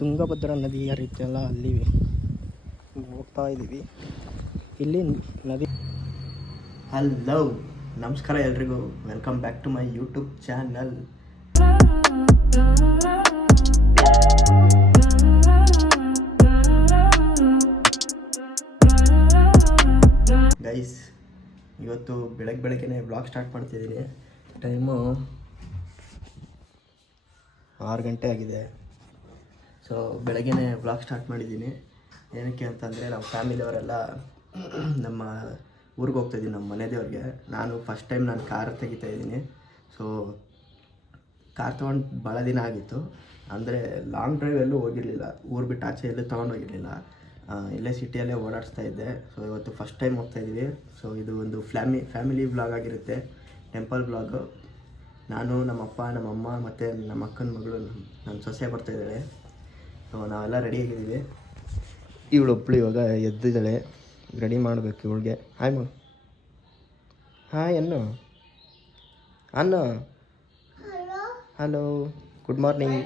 ತುಂಗಭದ್ರಾ ನದಿ ಹರಿಯುತ್ತಲ್ಲ ಅಲ್ಲಿ ಹೋಗ್ತಾ ಇದ್ದೀವಿ. ಇಲ್ಲಿ ನದಿ. ಹಲೋ, ನಮಸ್ಕಾರ ಎಲ್ರಿಗೂ. Welcome back to my YouTube channel. Guys, ಇವತ್ತು ಬೆಳಗ್ಗೆನೇ ಬ್ಲಾಗ್ ಸ್ಟಾರ್ಟ್ ಮಾಡ್ತಿದ್ದೀನಿ. ಟೈಮು 6 ಗಂಟೆ ಆಗಿದೆ. ಸೊ ಬೆಳಗ್ಗೆನೇ ಬ್ಲಾಗ್ ಸ್ಟಾರ್ಟ್ ಮಾಡಿದ್ದೀನಿ. ಏನಕ್ಕೆ ಅಂತಂದರೆ ನಮ್ಮ ಫ್ಯಾಮಿಲಿಯವರೆಲ್ಲ ನಮ್ಮ ಊರಿಗೆ ಹೋಗ್ತಾಯಿದ್ದೀನಿ, ನಮ್ಮ ಮನೆ ದೇವ್ರಿಗೆ. ನಾನು ಫಸ್ಟ್ ಟೈಮ್ ಕಾರ್ ತೆಗಿತಾಯಿದ್ದೀನಿ. ಸೊ ಕಾರ್ ತೊಗೊಂಡು ಭಾಳ ದಿನ ಆಗಿತ್ತು. ಅಂದರೆ ಲಾಂಗ್ ಡ್ರೈವ್ ಎಲ್ಲೂ ಹೋಗಿರಲಿಲ್ಲ, ಊರು ಬಿಟ್ಟು ಆಚೆ ಎಲ್ಲೂ ತೊಗೊಂಡೋಗಿರಲಿಲ್ಲ. ಇಲ್ಲೇ ಸಿಟಿಯಲ್ಲೇ ಓಡಾಡಿಸ್ತಾ ಇದ್ದೆ. ಸೊ ಇವತ್ತು ಫಸ್ಟ್ ಟೈಮ್ ಹೋಗ್ತಾಯಿದ್ದೀವಿ. ಸೊ ಇದು ಒಂದು ಫ್ಯಾಮಿಲಿ ವ್ಲಾಗ್ ಆಗಿರುತ್ತೆ, ಟೆಂಪಲ್ ವ್ಲಾಗು. ನಾನು, ನಮ್ಮಪ್ಪ, ನಮ್ಮಮ್ಮ ಮತ್ತು ನಮ್ಮ ಅಕ್ಕನ ಮಗಳು, ನನ್ನ ಸೊಸೆ ಬರ್ತಾಯಿದ್ದಾಳೆ. ಸೊ ನಾವೆಲ್ಲ ರೆಡಿಯಾಗಿದ್ದೀವಿ. ಇವಳೊಬ್ಬಳು ಇವಾಗ ಎದ್ದಿದ್ದಾಳೆ, ರೆಡಿ ಮಾಡಬೇಕು ಇವಳಿಗೆ. ಹಾಯ್ ಮಾ, ಹಾಯ್ ಅನ್ನು ಹಲೋ, ಗುಡ್ ಮಾರ್ನಿಂಗ್.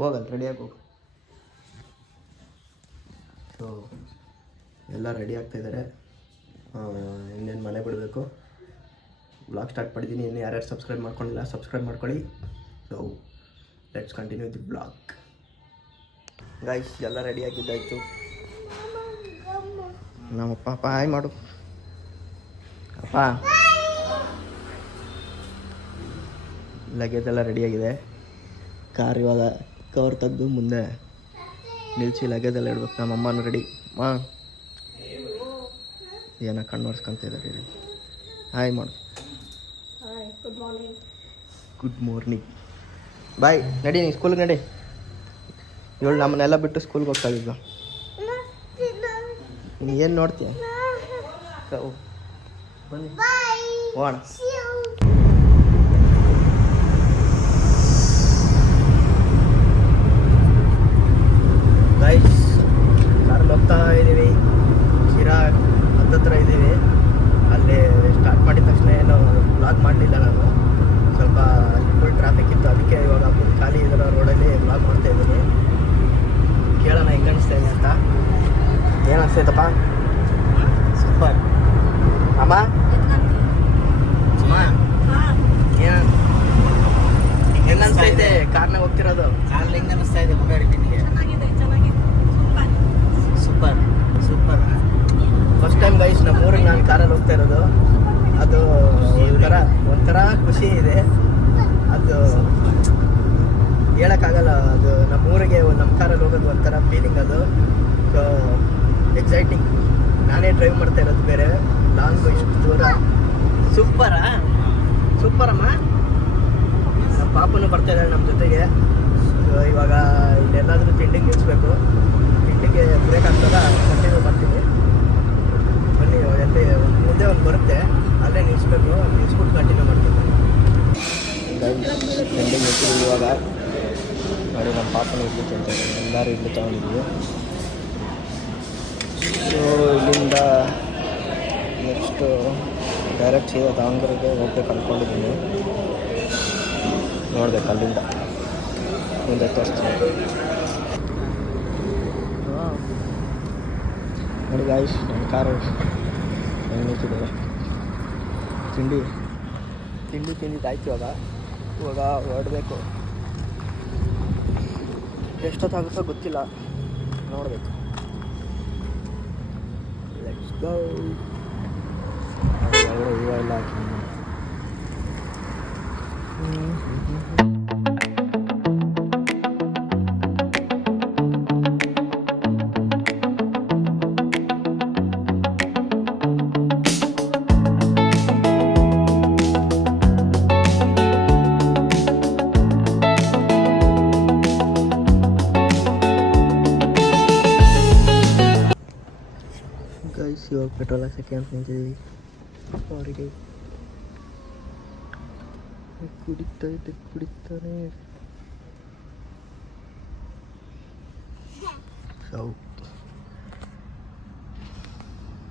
ಹೋಗಲ್ಲ, ರೆಡಿಯಾಗಿ ಹೋಗು. ಸೊ ಎಲ್ಲ ರೆಡಿ ಆಗ್ತಾಯಿದ್ದಾರೆ. ಇನ್ನೇನು ಮನೆ ಬಿಡಬೇಕು. ವ್ಲಾಗ್ ಸ್ಟಾರ್ಟ್ ಮಾಡಿದ್ದೀನಿ. ಇನ್ನು ಯಾರ್ಯಾರು ಸಬ್ಸ್ಕ್ರೈಬ್ ಮಾಡ್ಕೊಂಡಿಲ್ಲ, ಸಬ್ಸ್ಕ್ರೈಬ್ ಮಾಡ್ಕೊಳ್ಳಿ. So let's continue the blog. Guys, ಎಲ್ಲ ರೆಡಿ ಆಗಿದ್ದಾಯಿತು. ನಮ್ಮಪ್ಪ ಹಾಯ್ ಮಾಡು ಅಪ್ಪ. ಲಗೇಜ್ ಎಲ್ಲ ರೆಡಿಯಾಗಿದೆ. ಕಾರ್ ಇವಾಗ ಕವರ್ ತೆಗೆದು ಮುಂದೆ ನಿಲ್ಲಿಸಿ ಲಗೇಜೆಲ್ಲ ಇಡ್ಬೇಕು. ನಮ್ಮಮ್ಮನೂ ರೆಡಿ. ಏನೋ ಕಣ್ಣು ಒರೆಸ್ಕೊಂತಿದ್ದಾರೆ. ಹಾಯ್ ಮಾಡು. Good morning. ಬಾಯ್. ನಡಿ, ನೀ ಸ್ಕೂಲ್ಗೆ ನಡಿ. ಇವಳು ನಮ್ಮನ್ನೆಲ್ಲ ಬಿಟ್ಟು ಸ್ಕೂಲ್ಗೆ ಹೋಗ್ತಾಳಿದ್ದ. ಏನು ನೋಡ್ತೀಯ? ಬನ್ನಿ ಹೋಗೋಣ. ಗೈಸ್, ಕಾರಲ್ಲಿ ಹೋಗ್ತಾ ಇದ್ದೀವಿ. ಶಿರಾ ಹತ್ತತ್ರ ಇದ್ದೀವಿ. ಅಲ್ಲಿ ಸ್ಟಾರ್ಟ್ ಮಾಡಿದ ತಕ್ಷಣ ಏನು ಬ್ಲಾಗ್ ಮಾಡಲಿಲ್ಲ ನಾನು. ಸ್ವಲ್ಪ ಅಲ್ಲಿ ಫುಲ್ ಟ್ರಾಫಿಕ್ ಇತ್ತು, ಅದಕ್ಕೆ ಇವಾಗ ಫುಲ್ ಖಾಲಿ ಇದರ ರೋಡಲ್ಲಿ ಬ್ಲಾಗ್ ಮಾಡ್ತಾ ಇದ್ದೀನಿ. ಕೇಳೋಣ ಹೆಂಗೆ ಅನಿಸ್ತಾ ಇದೆ ಅಂತ. ಏನು ಅನಿಸ್ತೈತಪ್ಪ? ಸೂಪರ್. ಅಮ್ಮ ಏನು ಹೆಂಗೆ ಅನಿಸ್ತೈತೆ ಕಾರ್ನಾಗ ಹೋಗ್ತಿರೋದು? ಕಾರಲ್ಲಿ ಹೆಂಗೆ ಅನಿಸ್ತಾ ಇದೆ ಮುಂಗಾರಿ ನಿನಗೆ? Super super. First time guys ನಮ್ಮ ಊರಿಗೆ ನಾನು ಕಾರಲ್ಲಿ ಹೋಗ್ತಾ ಇರೋದು. ಅದು ಒಂಥರ ಖುಷಿ ಇದೆ. ಅದು ಹೇಳೋಕ್ಕಾಗಲ್ಲ. ಅದು ನಮ್ಮ ಊರಿಗೆ ನಮ್ಮ ಕಾರಲ್ಲಿ ಹೋಗೋದು ಒಂಥರ ಫೀಲಿಂಗ್ ಅದು. So exciting. ನಾನೇ ಡ್ರೈವ್ ಮಾಡ್ತಾ ಇರೋದು ಬೇರೆ, ಲಾಂಗು ಇಷ್ಟು ದೂರ. ಸೂಪರಾ? ಸೂಪರಮ್ಮ. ನಮ್ಮ ಪಾಪನೂ ಬರ್ತಾ ಇದ್ದಾಳೆ ನಮ್ಮ ಜೊತೆಗೆ. ಸೊ ಇವಾಗ ಇಲ್ಲೆಲ್ಲಾದರೂ ತಿಂಡಿಗೆ ನಿಲ್ಲಿಸ್ಬೇಕು. ತಿಂಡಿಗೆ ಬ್ರೇಕ್ ಆಗ್ತದ, ಕಂಟಿನ್ಯೂ ಮಾಡ್ತೀನಿ. ಬನ್ನಿ, ಎಲ್ಲಿ ಮುಂದೆ ಒಂದು ಬರುತ್ತೆ, ಅಲ್ಲೇ ನಿಲ್ಲಿಸ್ಬೇಕು. ನಿಲ್ಲಿಸ್ಬಿಟ್ಟು ಕಂಟಿನ್ಯೂ ಮಾಡ್ತೀನಿ. ತಿಂಡಿಗೆ ನಿಲ್ಸಿದ್ದೀವಿ ಇವಾಗ. ನೋಡಿ, ನಮ್ಮ ಪಾಪನ ಇಡ್ಲಿ ತಿಂತಾರೆ. ಎಲ್ಲರೂ ಇಡ್ಲಿ ತೊಗೊಂಡಿದ್ವಿ. ಸೊ ಇಲ್ಲಿಂದ ನೆಕ್ಸ್ಟು ಡೈರೆಕ್ಟ್ ಸೀದಾ ದಾವಣಗೆರೆಗೆ ಹೋಗ್ಬೇಕು ಅಂದ್ಕೊಂಡಿದ್ದೀನಿ. ನೋಡ್ಬೇಕು, ಅಲ್ಲಿಂದ ಮುಂದೆ ತೋರಿಸ್ತೀನಿ. ನೋಡಿ ಗಾಯ್ಸ್, ನನ್ನ ಕಾರು ಹೆಂಗೆ ನಿಂತಿದೆ. ತಿಂದಿದ್ದಾಯ್ತು. ಇವಾಗ ಹೊರಡಬೇಕು. ಎಷ್ಟೊತ್ತಾಗುತ್ತೋ ಗೊತ್ತಿಲ್ಲ, ನೋಡಬೇಕು. Let's go. ಇವೆಲ್ಲ ಹಾಕಿ ಗೈಸ್, ಇವಾಗ ಪೆಟ್ರೋಲ್ ಹಾಕ್ಸೋಕ್ಕೆ ಅಂತ ನಿಂತಿದ್ದೀವಿ. ಅವರಿಗೆ ಕುಡಿತಾನೆ.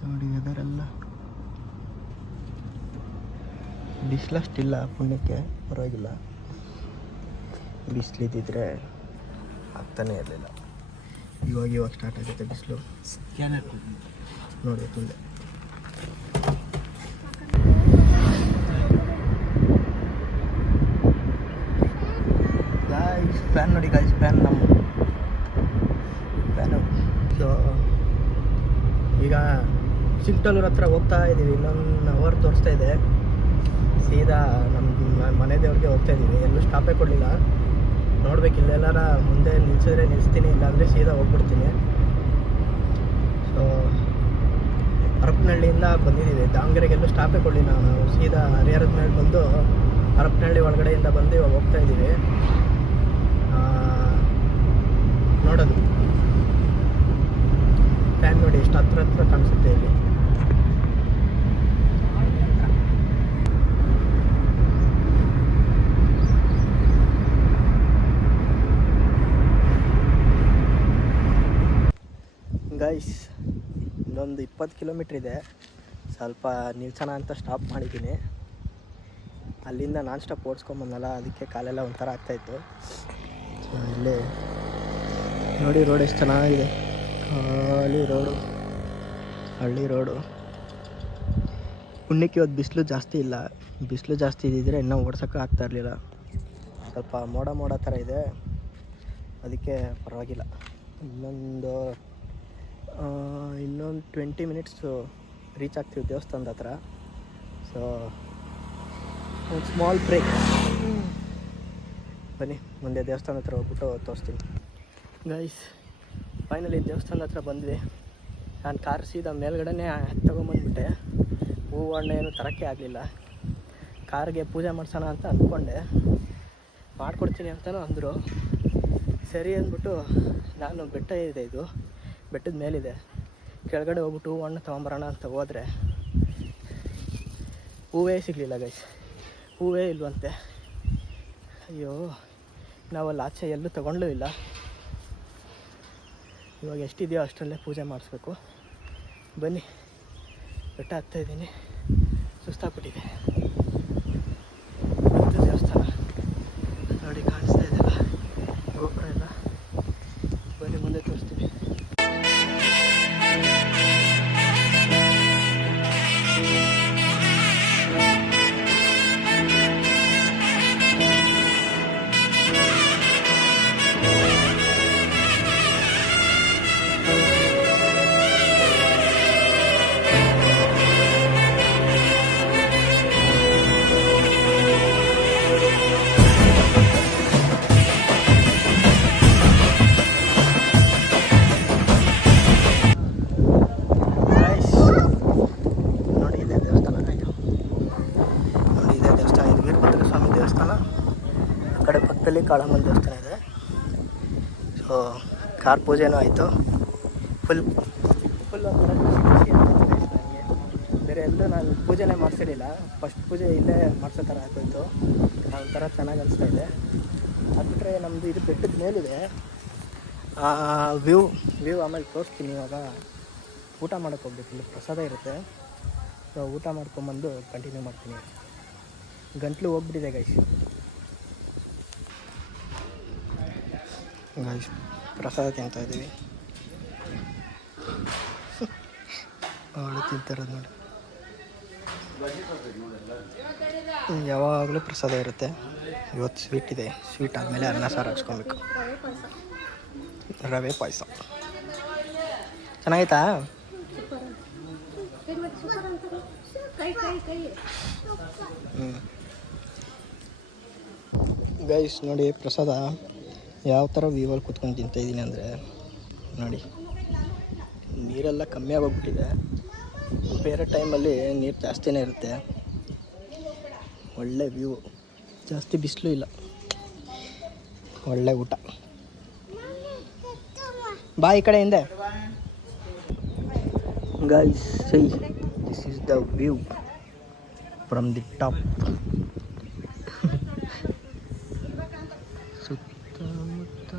ನೋಡಿ ವೆದರೆಲ್ಲ ಬಿಸಿಲಷ್ಟಿಲ್ಲ, ಪುಣ್ಯಕ್ಕೆ ಪರವಾಗಿಲ್ಲ. ಬಿಸಿಲಿದ್ದಿದ್ರೆ ಆಗ್ತಾನೆ ಇರಲಿಲ್ಲ. ಇವಾಗ ಸ್ಟಾರ್ಟ್ ಆಗುತ್ತೆ ಬಿಸಿಲು. ನೋಡಿ ಮುಂದೆ ಫ್ಯಾನ್ ನೋಡಿ ಗಾಯ್ಸ್, ಫ್ಯಾನು. ಸೊ ಈಗ ಸಿಂಗ್ಟಲ್ಲೂರ್ ಹತ್ರ ಹೋಗ್ತಾ ಇದ್ದೀವಿ. ಇನ್ನೊಂದು ಅವರ್ ತೋರಿಸ್ತಾ ಇದೆ. ಸೀದಾ ನಮ್ಮ ಮನೆ ದೇವ್ರಿಗೆ ಹೋಗ್ತಾ ಇದ್ದೀವಿ. ಎಲ್ಲೂ ಸ್ಟಾಪೇ ಕೊಡಲಿಲ್ಲ. ನೋಡ್ಬೇಕು, ಇಲ್ಲೆಲ್ಲಾರ ಮುಂದೆ ನಿಲ್ಸಿದ್ರೆ ನಿಲ್ಲಿಸ್ತೀನಿ, ಇಲ್ಲಾಂದರೆ ಸೀದಾ ಹೋಗ್ಬಿಡ್ತೀನಿ. ಸೊ ಹರಪನಹಳ್ಳಿಯಿಂದ ಬಂದಿದ್ದೀವಿ. ದಾವಣಗೆರೆಗೆಲ್ಲೂ ಸ್ಟಾಪೇ ಕೊಡಲಿಲ್ಲ. ನಾವು ಸೀದಾ ಹರಿಹರದ ಮೇಲೆ ಬಂದು ಹರಪನಹಳ್ಳಿ ಒಳಗಡೆಯಿಂದ ಬಂದು ಇವಾಗ ಹೋಗ್ತಾ ಇದ್ದೀವಿ. ನೋಡೋದು ಫ್ಯಾನ್ ನೋಡಿ ಎಷ್ಟು ಹತ್ರ ಕಾಣಿಸುತ್ತೆ ಇಲ್ಲಿ. ಗೈಸ್, ಇನ್ನೊಂದು 20 ಕಿಲೋಮೀಟ್ರ್ ಇದೆ. ಸ್ವಲ್ಪ ನಿಲ್ಸೋಣ ಅಂತ ಸ್ಟಾಪ್ ಮಾಡಿದ್ದೀನಿ. ಅಲ್ಲಿಂದ ನಾನ್ ಸ್ಟಾಪ್ ಓಡಿಸ್ಕೊಂಬಂದಲ್ಲ, ಅದಕ್ಕೆ ಕಾಲೆಲ್ಲ ಒಂಥರ ಆಗ್ತಾಯಿತ್ತು. ಇಲ್ಲೇ ನೋಡಿ ರೋಡ್ ಎಷ್ಟು ಚೆನ್ನಾಗಿದೆ. ಖಾಲಿ ರೋಡು, ಹಳ್ಳಿ ರೋಡು. ಪುಣ್ಯಕ್ಕೆ ಇವತ್ತು ಬಿಸಿಲು ಜಾಸ್ತಿ ಇಲ್ಲ. ಬಿಸಿಲು ಜಾಸ್ತಿ ಇದ್ದಿದ್ರೆ ಇನ್ನೂ ಓಡ್ಸೋಕ್ಕೆ ಆಗ್ತಾ ಇರಲಿಲ್ಲ. ಸ್ವಲ್ಪ ಮೋಡ ಥರ ಇದೆ, ಅದಕ್ಕೆ ಪರವಾಗಿಲ್ಲ. ಇನ್ನೊಂದು 20 ಮಿನಿಟ್ಸು ರೀಚ್ ಆಗ್ತೀವಿ ದೇವಸ್ಥಾನದ ಹತ್ರ. ಸೊ ಒಂದು ಸ್ಮಾಲ್ ಬ್ರೇಕ್. ಬನ್ನಿ ಮುಂದೆ ದೇವಸ್ಥಾನದ ಹತ್ರ ಹೋಗ್ಬಿಟ್ಟು ತೋರಿಸ್ತೀನಿ. ಗೈಸ್, ಫೈನಲಿ ದೇವಸ್ಥಾನದ ಹತ್ರ ಬಂದ್ವಿ. ನಾನು ಕಾರ್ ಸೀದಾ ಮೇಲ್ಗಡೆನೇ ತೊಗೊಂಬಂದ್ಬಿಟ್ಟೆ. ಹೂವು ಹಣ್ಣು ಏನು ತರೋಕ್ಕೆ ಆಗಲಿಲ್ಲ. ಕಾರ್ಗೆ ಪೂಜೆ ಮಾಡ್ಸೋಣ ಅಂತ ಅಂದ್ಕೊಂಡೆ, ಮಾಡಿಕೊಡ್ತೀನಿ ಅಂತಲೂ ಅಂದರು. ಸರಿ ಅಂದ್ಬಿಟ್ಟು ನಾನು ಬೆಟ್ಟ ಇದೆ, ಇದು ಬೆಟ್ಟದ ಮೇಲಿದೆ, ಕೆಳಗಡೆ ಹೋಗ್ಬಿಟ್ಟು ಹೂವು ಹಣ್ಣು ತೊಗೊಂಬರೋಣ ಅಂತ ಹೋದರೆ ಹೂವೇ ಸಿಗಲಿಲ್ಲ ಗೈಸ್. ಹೂವೇ ಇಲ್ವಂತೆ. ಅಯ್ಯೋ, ನಾವಲ್ಲಿ ಆಚೆ ಎಲ್ಲೂ ತೊಗೊಂಡ್ಲೂ ಇಲ್ಲ. ಇವಾಗ ಎಷ್ಟಿದೆಯೋ ಅಷ್ಟರಲ್ಲೇ ಪೂಜೆ ಮಾಡಿಸ್ಬೇಕು. ಬನ್ನಿ, ಬೆಟ್ಟ ಹತ್ತಾಯಿದ್ದೀನಿ, ಸುಸ್ತಾಗ್ಬಿಟ್ಟಿದೆ. ಇದು ದೇವಸ್ಥಾನ ನೋಡಿ, ಕಾಣಿಸ್ತಾ ಇದೆಯಲ್ಲ ಗೋಪುರ ಎಲ್ಲ. ಬನ್ನಿ ಮುಂದೆ ತೋರಿಸ್ತೀನಿ. ಕಡೆ ಪಕ್ಕದಲ್ಲಿ ಕಾಳಮ್ಮನ ದೇವಸ್ಥಾನ ಇದೆ. ಸೊ ಕಾರ್ ಪೂಜೆನೂ ಆಯಿತು. ಫುಲ್ ಒಂಥರ ಖುಷಿ ನನಗೆ. ಬೇರೆ ಎಲ್ಲೂ ನಾನು ಪೂಜೆನೇ ಮಾಡಿಸಿರಲಿಲ್ಲ. ಫಸ್ಟ್ ಪೂಜೆ ಇಲ್ಲೇ ಮಾಡಿಸೋ ಥರ ಆಗೋಯ್ತು. ಒಂಥರ ಚೆನ್ನಾಗಿ ಅನಿಸ್ತಾ ಇದೆ. ಅದು ಬಿಟ್ಟರೆ ನಮ್ಮದು ಇದು ಬೆಟ್ಟದ ಮೇಲಿದೆ ವ್ಯೂ ಆಮೇಲೆ ತೋರಿಸ್ತೀನಿ. ಇವಾಗ ಊಟ ಮಾಡೋಕ್ಕೆ ಹೋಗ್ಬೇಕು. ಇಲ್ಲಿ ಪ್ರಸಾದ ಇರುತ್ತೆ. ಸೊ ಊಟ ಮಾಡ್ಕೊಂಬಂದು ಕಂಟಿನ್ಯೂ ಮಾಡ್ತೀನಿ. ಗಂಟ್ಲು ಹೋಗ್ಬಿಟ್ಟಿದೆ ಗೈಸ್. ಪ್ರಸಾದ ತಿಂತಾ ಇದ್ದೀವಿ. ಅವಳು ತಿಂತಾರದು ನೋಡಿ. ಯಾವಾಗಲೂ ಪ್ರಸಾದ ಇರುತ್ತೆ. ಇವತ್ತು ಸ್ವೀಟ್ ಇದೆ. ಸ್ವೀಟ್ ಆದಮೇಲೆ ಅನ್ನ ಸಾರು ಹಾಕ್ಸ್ಕೊಬೇಕು. ರವೆ ಪಾಯಸ ಚೆನ್ನಾಗಿತ್ತಾ? ಗೈಸ್ ನೋಡಿ, ಪ್ರಸಾದ ಯಾವ ಥರ ವ್ಯೂವಲ್ಲಿ ಕೂತ್ಕೊಂಡು ತಿಂತಾಯಿದ್ದೀನಿ ಅಂದರೆ ನೋಡಿ, ನೀರೆಲ್ಲ ಕಮ್ಮಿ ಆಗೋಗ್ಬಿಟ್ಟಿದೆ. ಬೇರೆ ಟೈಮಲ್ಲಿ ನೀರು ಜಾಸ್ತಿನೇ ಇರುತ್ತೆ. ಒಳ್ಳೆ ವ್ಯೂ, ಜಾಸ್ತಿ ಬಿಸಿಲು ಇಲ್ಲ, ಒಳ್ಳೆ ಊಟ. ಬಾ ಈ ಕಡೆ ಹಿಂದೆ. Guys see, this is the view from the top. ಸುತ್ತಮುತ್ತ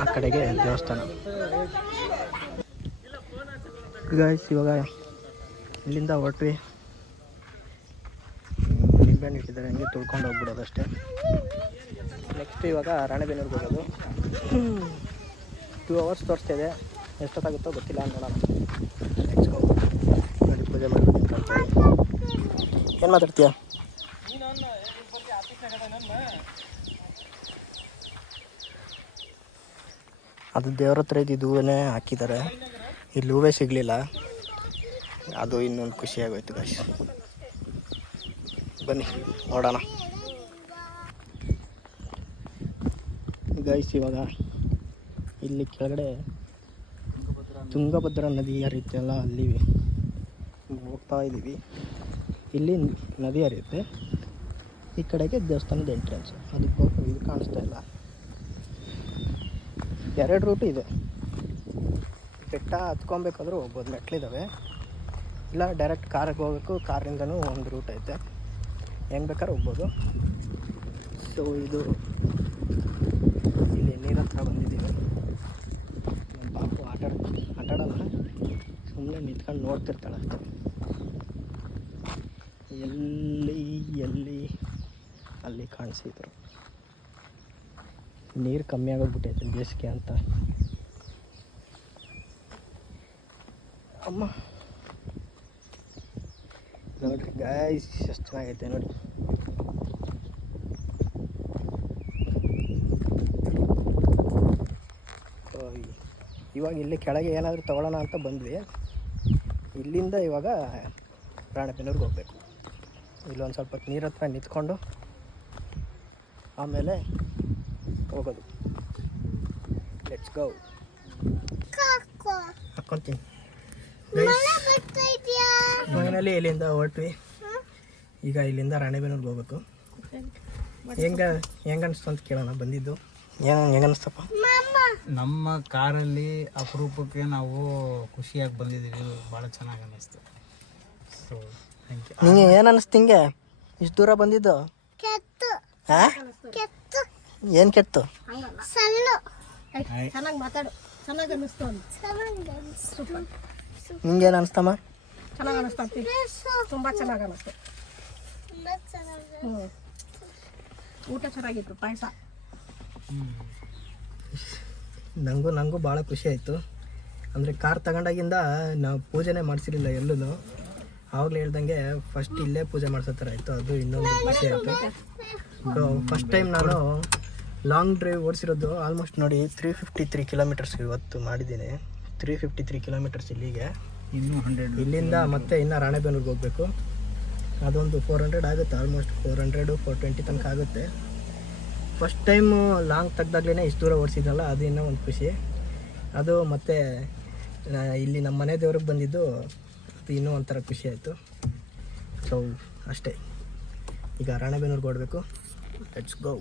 ಆ ಕಡೆಗೆ ದೇವಸ್ಥಾನ. ಗಾಯ್ಸ್ ಇವಾಗ ಇಲ್ಲಿಂದ ಹೊರಟ್ವಿ. ನಿಂಬೆಹಣ್ಣು ಇಟ್ಟಿದ್ದಾರೆ, ಹಂಗೆ ತುಳ್ಕೊಂಡು ಹೋಗ್ಬಿಡೋದು ಅಷ್ಟೇ. ನೆಕ್ಸ್ಟ್ ಇವಾಗ ರಾಣೆಬೆನ್ನೂರಿಗೆ ಹೋಗೋದು. 2 hours ತೋರಿಸ್ತಾ ಇದೆ, ಎಷ್ಟೊತ್ತಾಗುತ್ತೋ ಗೊತ್ತಿಲ್ಲ, ನೋಡೋಣ. ನೋಡಿ ಪೂಜೆ ಮಾಡಬೇಕು. ಏನು ಮಾತಾಡ್ತೀಯ? ಅದು ದೇವ್ರ ಹತ್ರ ಇದ್ದಿದ್ದು ಹೂವೇ ಹಾಕಿದ್ದಾರೆ, ಇಲ್ಲಿ ಹೂವೇ ಸಿಗಲಿಲ್ಲ. ಅದು ಇನ್ನೊಂದು ಖುಷಿಯಾಗೋಯ್ತು ಗಾಯ್ಸ್. ಬನ್ನಿ ನೋಡೋಣ ಗಾಯ್ಸ್. ಇವಾಗ ಇಲ್ಲಿ ಕೆಳಗಡೆ ತುಂಗಭದ್ರಾ ನದಿ ಹರಿಯುತ್ತಲ್ಲ, ಅಲ್ಲಿ ಹೋಗ್ತಾ ಇದ್ದೀವಿ. ಇಲ್ಲಿ ನದಿ ಹರಿಯುತ್ತೆ, ಈ ಕಡೆಗೆ ದೇವಸ್ಥಾನದ ಎಂಟ್ರೆನ್ಸ್. ಅದಕ್ಕೆ ಇದು ಕಾಣಿಸ್ತಾ ಇಲ್ಲ. 2 ರೂಟು ಇದೆ. ಬೆಟ್ಟ ಹತ್ಕೊಬೇಕಾದ್ರೂ ಹೋಗ್ಬೋದು, ಮೆಟ್ಲಿದ್ದಾವೆ. ಇಲ್ಲ ಡೈರೆಕ್ಟ್ ಕಾರಿಗೆ ಹೋಗ್ಬೇಕು, ಕಾರಿಂದನೂ ಒಂದು ರೂಟ್ ಐತೆ, ಹೆಂಗೆ ಬೇಕಾದ್ರೆ ಹೋಗ್ಬೋದು. ಸೊ ಇದು ಇಲ್ಲಿ ನೀರ ಹತ್ರ ಬಂದಿದ್ದೀವಿ. ನಮ್ಮ ಪಾಪು ಆಟಾಡಲ್ಲ, ಸುಮ್ಮನೆ ನಿಂತ್ಕೊಂಡು ನೋಡ್ತಿರ್ತಾಳೆ ಅಷ್ಟೇ. ಎಲ್ಲಿ ಅಲ್ಲಿ ಕಾಣಿಸಿದ್ರು. ನೀರು ಕಮ್ಮಿ ಆಗೋಗ್ಬಿಟ್ಟೈತೆ ಬೇಸಿಗೆ ಅಂತ. ಅಮ್ಮ ನೋಡ್ರಿ ಗಾಯ್ಸ್, ಎಷ್ಟು ಚೆನ್ನಾಗೈತೆ ನೋಡಿ. ಇವಾಗ ಇಲ್ಲಿ ಕೆಳಗೆ ಏನಾದರೂ ತೊಗೊಳ್ಳೋಣ ಅಂತ ಬಂದ್ವಿ. ಇಲ್ಲಿಂದ ಇವಾಗ ರಾಣೆಬೆನ್ನೂರಿಗೆ ಹೋಗ್ಬೇಕು. ಇಲ್ಲೊಂದು ಸ್ವಲ್ಪ ನೀರು ಹತ್ರ ನಿಂತ್ಕೊಂಡು ಆಮೇಲೆ ಹೋಗೋದು. Let's go. ಹಾಕ್ಕೊಂತೀನಿ ಫೈನಲಿ ಇಲ್ಲಿಂದ ಹೊರಟ್ವಿ. ಈಗ ಇಲ್ಲಿಂದ ರಾಣೆಬೆನ್ನೂರಿಗೆ ಹೋಗ್ಬೇಕು. ಹೆಂಗೆ ಅನಿಸ್ತು ಅಂತ ಕೇಳೋಣ ಬಂದಿದ್ದು. ಹೆಂಗೆ ಅನಿಸ್ತಪ್ಪ? ನಮ್ಮ ಕಾರಲ್ಲಿ ಅಪರೂಪಕ್ಕೆ ನಾವು ಖುಷಿಯಾಗಿ ಬಂದಿದ್ದೀವಿ. ಭಾಳ ಚೆನ್ನಾಗಿ ಅನ್ನಿಸ್ತು. So thank you. ನಿಂಗೆ ಏನು ಅನ್ನಿಸ್ತು ಹಿಂಗೆ ಇಷ್ಟು ದೂರ ಬಂದಿದ್ದು? ಏನು ಕೆಟ್ಟು? ಚೆನ್ನಾಗಿ ಮಾತಾಡು. ಚೆನ್ನಾಗಿ ಅನ್ನಿಸ್ತು. ನಿಂಗೇನು ಅನಿಸ್ತಮ್ಮ? ಚೆನ್ನಾಗಿ ಅನ್ನಿಸ್ತು, ತುಂಬ ಚೆನ್ನಾಗಿ ಅನ್ನಿಸ್ತು. ಊಟ ಚೆನ್ನಾಗಿತ್ತು, ಪಾಯಸ. ನನಗೂ ಭಾಳ ಖುಷಿ ಆಯಿತು. ಅಂದರೆ ಕಾರ್ ತಗೊಂಡಾಗಿಂದ ನಾವು ಪೂಜೆನೇ ಮಾಡಿಸಿರಲಿಲ್ಲ ಎಲ್ಲೂ. ಆವಾಗಲೇ ಹೇಳ್ದಂಗೆ ಫಸ್ಟ್ ಇಲ್ಲೇ ಪೂಜೆ ಮಾಡಿಸೋ ಥರ ಆಯಿತು. ಅದು ಇನ್ನೊಂದು ಖುಷಿ ಆಯಿತು. ಸೊ ಫಸ್ಟ್ ಟೈಮ್ ನಾನು ಲಾಂಗ್ ಡ್ರೈವ್ ಓಡಿಸಿರೋದು ಆಲ್ಮೋಸ್ಟ್ ನೋಡಿ 353 ಕಿಲೋಮೀಟರ್ಸ್ ಇವತ್ತು ಮಾಡಿದ್ದೀನಿ. 353 ಕಿಲೋಮೀಟರ್ಸ್ ಇಲ್ಲಿಗೆ. ಇನ್ನೂ 100 ಇಲ್ಲಿಂದ ಮತ್ತೆ ಇನ್ನು ರಾಣೆಬೆನ್ನೂರಿಗೆ ಹೋಗಬೇಕು. ಅದೊಂದು 400 ಆಗುತ್ತೆ, ಆಲ್ಮೋಸ್ಟ್ 400 420 ತನಕ ಆಗುತ್ತೆ. ಫಸ್ಟ್ ಟೈಮು ಲಾಂಗ್ ತೆಗ್ದಾಗ್ಲೇ ಇಷ್ಟು ದೂರ ಓಡಿಸಿದ್ನಲ್ಲ, ಅದು ಇನ್ನೂ ಒಂದು ಖುಷಿ. ಅದು ಮತ್ತು ಇಲ್ಲಿ ನಮ್ಮ ಮನೆ ದೇವ್ರಿಗೆ ಬಂದಿದ್ದು, ಅದು ಇನ್ನೂ ಒಂಥರ ಖುಷಿ ಆಯಿತು. ಸೊ ಅಷ್ಟೇ, ಈಗ ರಾಣೆಬೆನ್ನೂರಿಗೆ ಓಡಬೇಕು. Let's go.